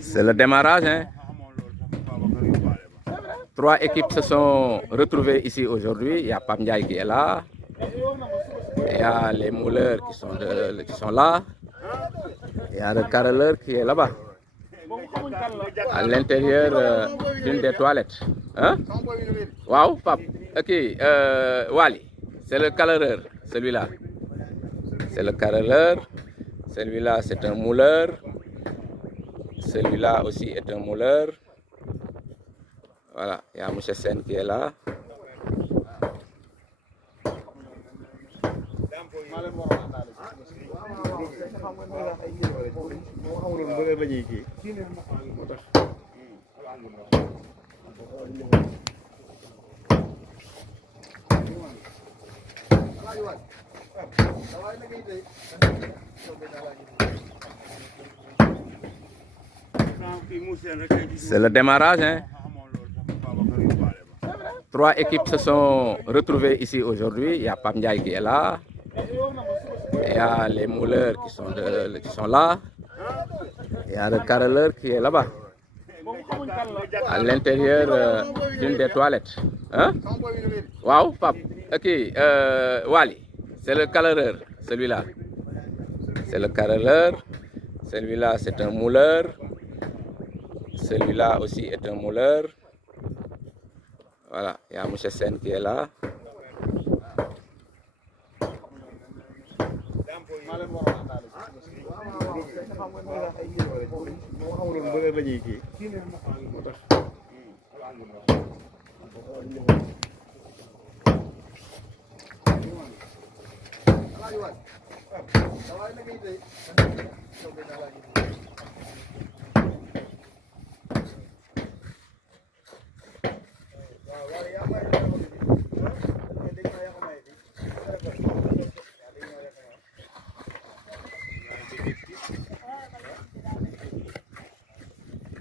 C'est le démarrage, hein. 3 équipes se sont retrouvées ici aujourd'hui. Il y a Pam Ndiaye qui est là. Il y a les mouleurs qui sont là. Il y a le carreleur qui est là-bas, à l'intérieur d'une des toilettes. Hein? Waouh, Pape. Ok, Wally, c'est le carreleur, celui-là. C'est le carreleur. Celui-là, c'est un mouleur. Celui-là aussi est un mouleur. Voilà, il y a M. Sen qui est là. C'est le démarrage, hein. 3 équipes se sont retrouvées ici aujourd'hui. Il y a Pam Ndiaye qui est là. Il y a les mouleurs qui sont là. Il y a le carreleur qui est là-bas, à l'intérieur d'une des toilettes. Hein? Waouh, Pape. Ok, Wally, c'est le carreleur, celui-là. C'est le carreleur. Celui-là, c'est un mouleur. Celui-là aussi est un mouleur. Voilà, il y a M. Sen qui est là.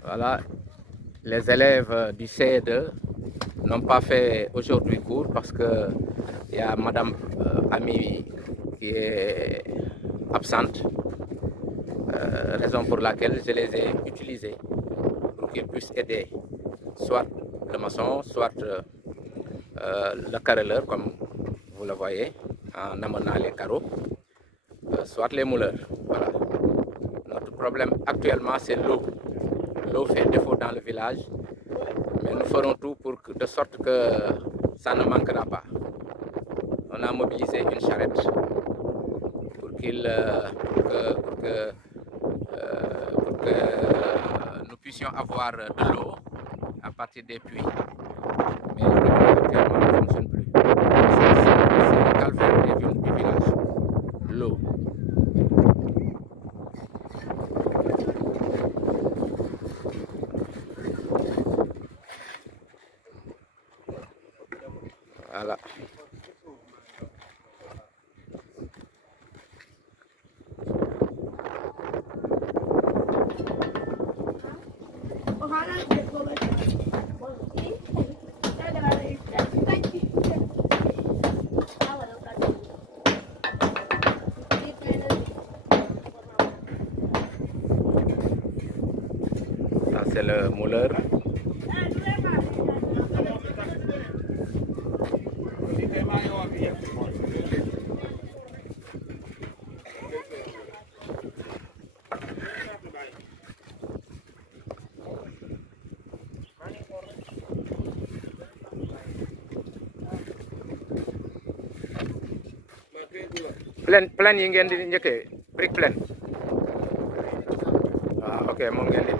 Voilà, les élèves du CE2 n'ont pas fait aujourd'hui cours parce que il y a Madame Ami qui est absente, raison pour laquelle je les ai utilisés pour qu'ils puissent aider soit le maçon, soit le carreleur, comme vous le voyez, en amenant les carreaux, soit les mouleurs. Voilà. Notre problème actuellement, c'est l'eau. L'eau fait défaut dans le village, mais nous ferons tout de sorte que ça ne manquera pas. On a mobilisé une charrette pour que nous puissions avoir de l'eau à partir des puits. Mais le robinet actuellement ne fonctionne plus. C'est le calvaire du village. L'eau. Voilà. Ça, c'est le mouleur. Plein yi ngeen di njëkkee brick plein. Ah, ok, moom ngeen di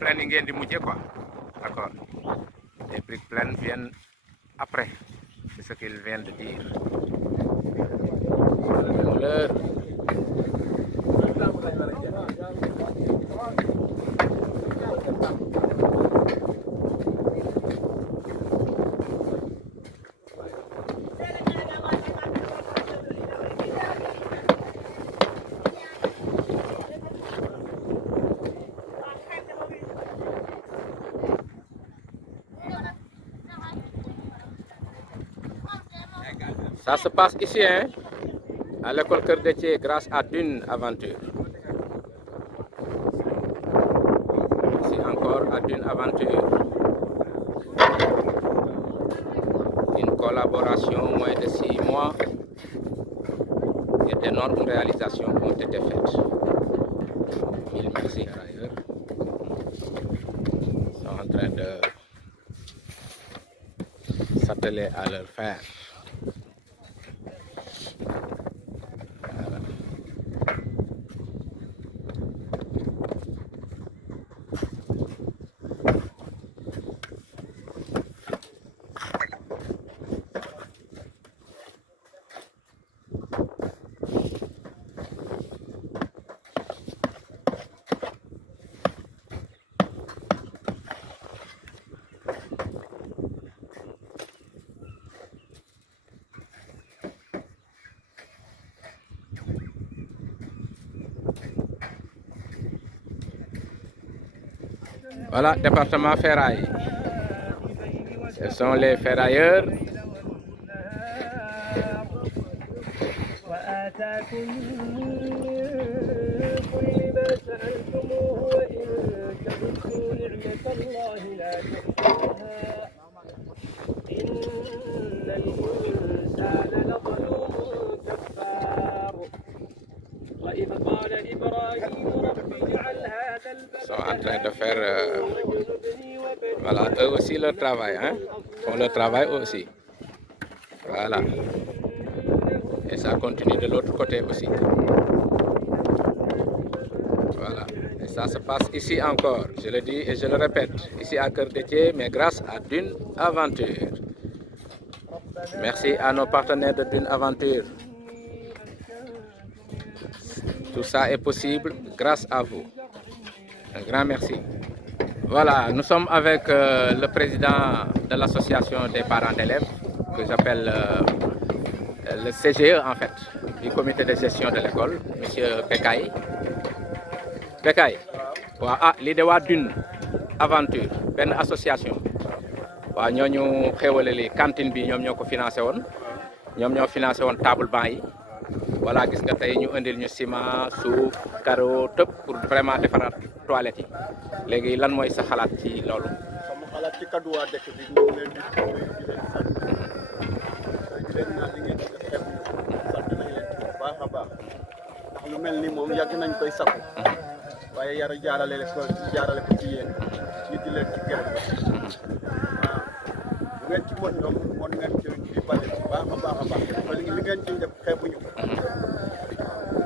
plein yi ngeen di mujjee quoi. D'accord. Les briques pleines viennent après. C'est ce qu'il vient de dire. Ça se passe ici, hein, à l'école Cœur d'Étier, grâce à Dune Aventure. d'une aventure, une collaboration moins de 6 mois et d'énormes réalisations ont été faites. Mille merci d'ailleurs. Ils sont en train de s'atteler à leur faire. Voilà, département ferraille. Ce sont les ferrailleurs. Sont en train de faire voilà, eux aussi leur travail, hein, font leur travail aussi. Voilà. Et ça continue de l'autre côté aussi. Voilà. Et ça se passe ici encore, je le dis et je le répète, ici à Cœur Déthié, mais grâce à Dune Aventure. Merci à nos partenaires de Dune Aventure. Tout ça est possible grâce à vous. Un grand merci. Voilà, nous sommes avec le président de l'association des parents d'élèves, que j'appelle le CGE en fait, du comité de gestion de l'école, monsieur Bekay. Bekay, waaw ah lii de waa Dune Aventure benn association waaw ñooñu xéwale li cantine bi ñoom ñoo ko financé woon ñoom ñoo financé woon table banc yi voilà gis nga tey ñu indil ñu ciment suuf carreau tëb pour vraiment defaraat toilette yi léegi lan mooy sa xalaat ci loolu. sama xalaat ci kaddu waa dëkk bi ñu ngi leen di sant di leen naan li ngeen di def sant nañ leen bu baax a baax ndax lu mel ni moom yàgg nañ koy sakku waaye yara jaarale ko ci yéen ñu di leen ci gërëm waaw lu ngeen ci mën ñoom mën ngeen ci bale bu baax a baax a baax te li ngeen ci def xeebuñu ko.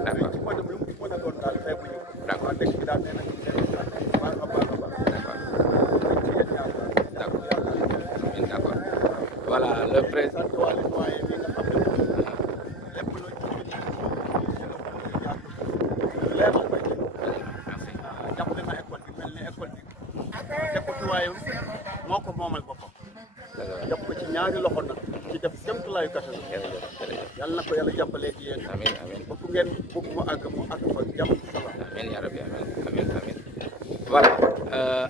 d'accord ci mën lu mu ci mën a doon daal xeebuñu ko. d'accord waa dëkk bi daal nee nañu leen sant bu baax a baax a baax. D'accord. Voilà, le président. moo ko moomal boppam. jàpp ko ci ñaari loxo nag ci def jëmtulaayu kese yàlla na ko yàlla jàppalee ci yéen. amiin amiin ba fu ngeen bëgg mu àgg fa jàmm ci salaam. Amiin yaa rabbi amiin amiin. Voilà,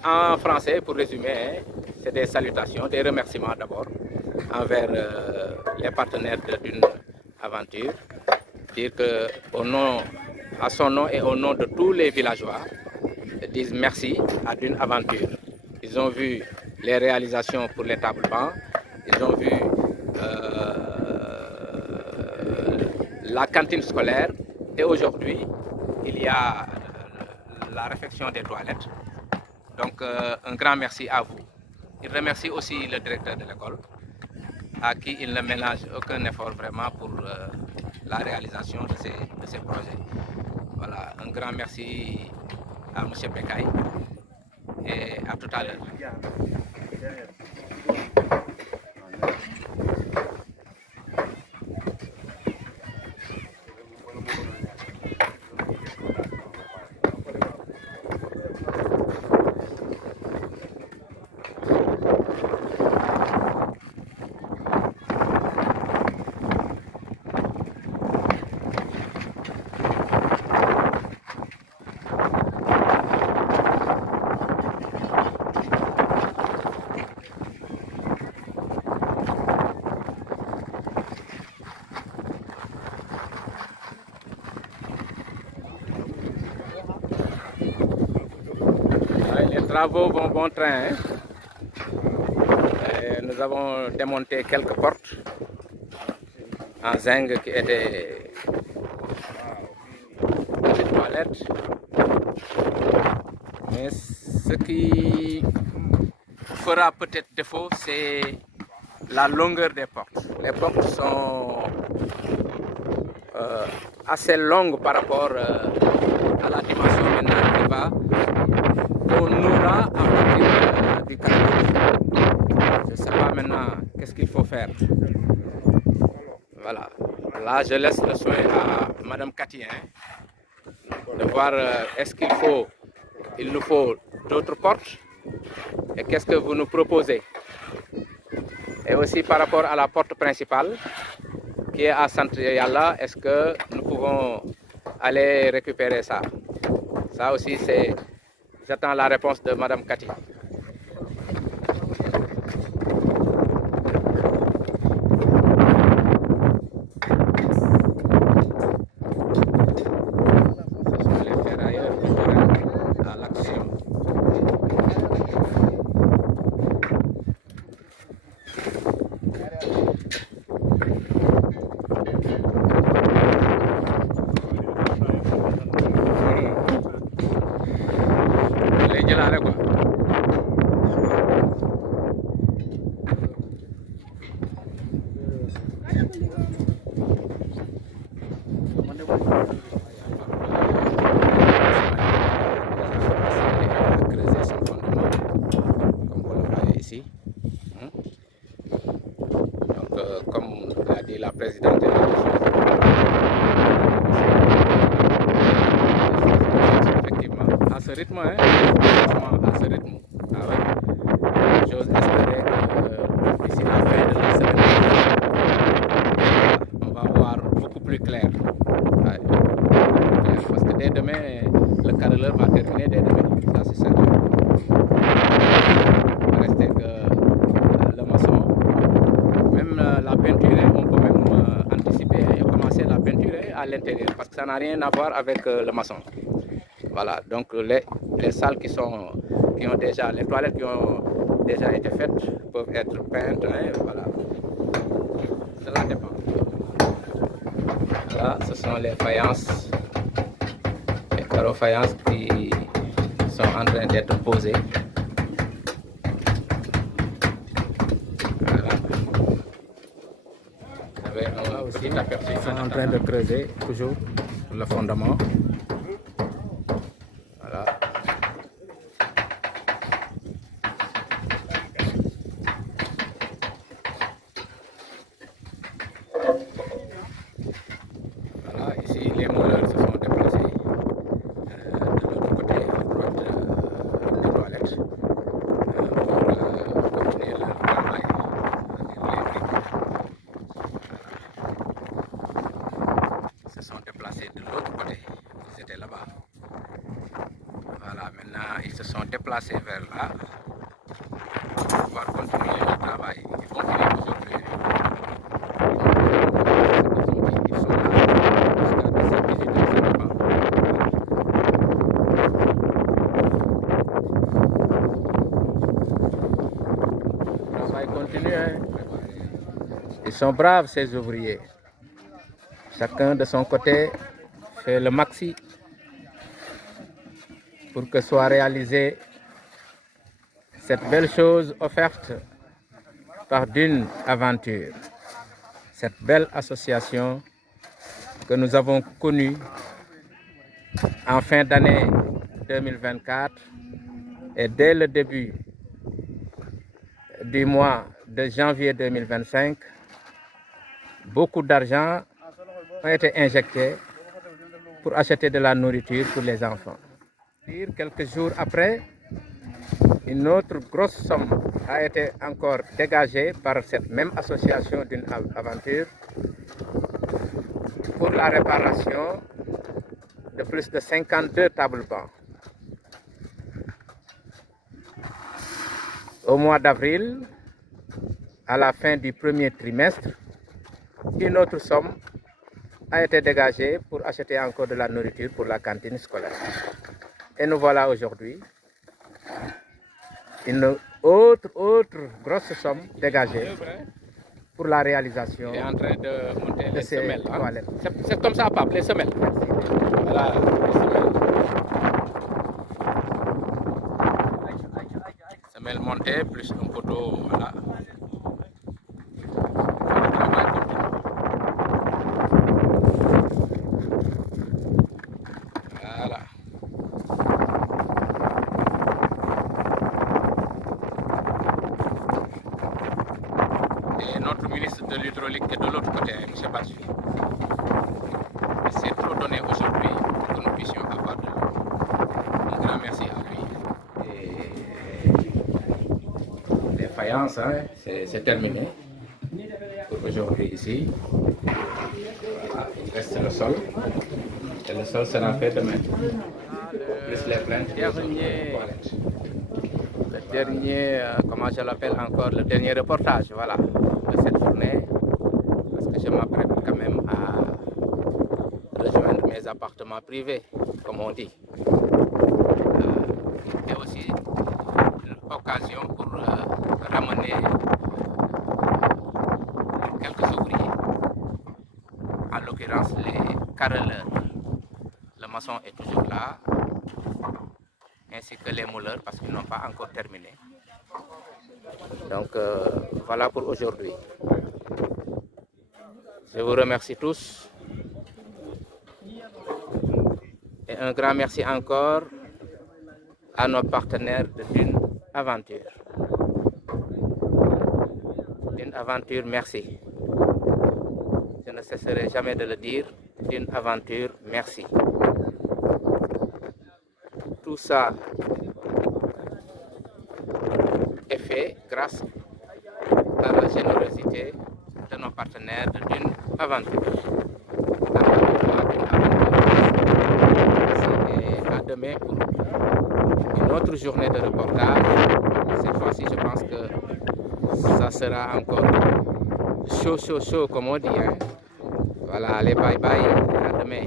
en français pour résumer, c'est des salutations, des remerciements d'abord envers les partenaires de Dune Aventure. Dire que à son nom et au nom de tous les villageois, ils disent merci à Dune Aventure. Ils ont vu les réalisations pour les tables bancs, ils ont vu la cantine scolaire et aujourd'hui il y a la réfection des toilettes. Donc un grand merci à vous. Il remercie aussi le directeur de l'école à qui il ne ménage aucun effort vraiment pour la réalisation de ces projets. Voilà, un grand merci à M. Bekay et à tout à l'heure. travaux vont bon train. Hein. Nous avons démonté quelques portes en zinc qui étaient dans les toilettes. Mais ce qui fera peut-être défaut, c'est la longueur des portes. Les portes sont assez longues par rapport à la dimension maintenant qui va qu'on aura à partir du carrelage. Je ne sais pas maintenant qu'est-ce qu'il faut faire. Voilà. Là, je laisse le soin à Madame Cathy de voir est-ce qu'il nous faut d'autres portes et qu'est-ce que vous nous proposez. Et aussi par rapport à la porte principale qui est à Centre Yalla, est-ce que nous pouvons aller récupérer ça? Ça aussi, j'attends la réponse de Madame Cathy. Comme l'a dit la présidente de la effectivement, à ce rythme, hein, à ce rythme, ah ouais, j'ose espérer que d'ici la fin de la semaine, on va voir beaucoup plus clair. Ouais, parce que dès demain, le carreleur va terminer dès demain, ça c'est certain. Il ne reste que le maçon. Même la peinture, on peut même anticiper et commencer la peinture à l'intérieur parce que ça n'a rien à voir avec le maçon. Voilà, donc les salles qui ont déjà, les toilettes qui ont déjà été faites peuvent être peintes. Hein, voilà. Cela dépend. Là, ce sont les faïences, les carreaux faïences qui sont en train d'être posés. Ils sont en train de creuser toujours le fondement. Voilà. Voilà, ici les mouleurs se sont déplacés de l'autre côté, à droite des toilettes, pour continuer leur travail. Se sont déplacés de l'autre côté, ils étaient là-bas. Voilà, maintenant ils se sont déplacés vers là pour pouvoir continuer le travail. Ils vont finir aujourd'hui. Ils sont là jusqu'à 17h. Le travail continue. Hein? Ils sont braves ces ouvriers. Chacun de son côté fait le maxi pour que soit réalisée cette belle chose offerte par d'une aventure. Cette belle association que nous avons connue en fin d'année 2024 et dès le début du mois de janvier 2025, beaucoup d'argent ont été injectés pour acheter de la nourriture pour les enfants. Quelques jours après, une autre grosse somme a été encore dégagée par cette même association d'une aventure pour la réparation de plus de 52 tables-bancs. Au mois d'avril, à la fin du premier trimestre, une autre somme a été dégagée pour acheter encore de la nourriture pour la cantine scolaire. Et nous voilà aujourd'hui une autre grosse somme dégagée pour la réalisation. Il est en train de monter les ces semelles. Hein. toilettes. C'est comme ça, Pape, les semelles. Voilà, les semelles. Semelles montées, plus un poteau, voilà. Le travail continue. Voilà. Et notre ministre de l'hydraulique est de l'autre côté, M. Badji. Il s'est trop donné aujourd'hui pour que nous puissions avoir de l'eau. Un grand merci à lui. Et les faïences, hein, c'est terminé pour aujourd'hui ici. Voilà, il reste le sol. Et le sol sera fait demain. Plus les plaintes. Le dernier, comment je l'appelle encore, le dernier reportage, voilà, de cette journée. Parce que je m'apprête quand même à rejoindre mes appartements privés, comme on dit. Et aussi une occasion pour ramener quelques ouvriers, en l'occurrence les carreleurs. Le maçon est toujours là, ainsi que les mouleurs parce qu'ils n'ont pas encore terminé. Donc voilà pour aujourd'hui. Je vous remercie tous. Et un grand merci encore à nos partenaires de Dune Aventure. Dune Aventure, merci. Je ne cesserai jamais de le dire. Dune Aventure, merci. Tout ça est fait grâce à la générosité de nos partenaires de Dune Aventure. Et à demain pour une autre journée de reportage. Cette fois-ci, je pense que ça sera encore chaud, comme on dit. Hein. Voilà, allez, bye bye, à demain.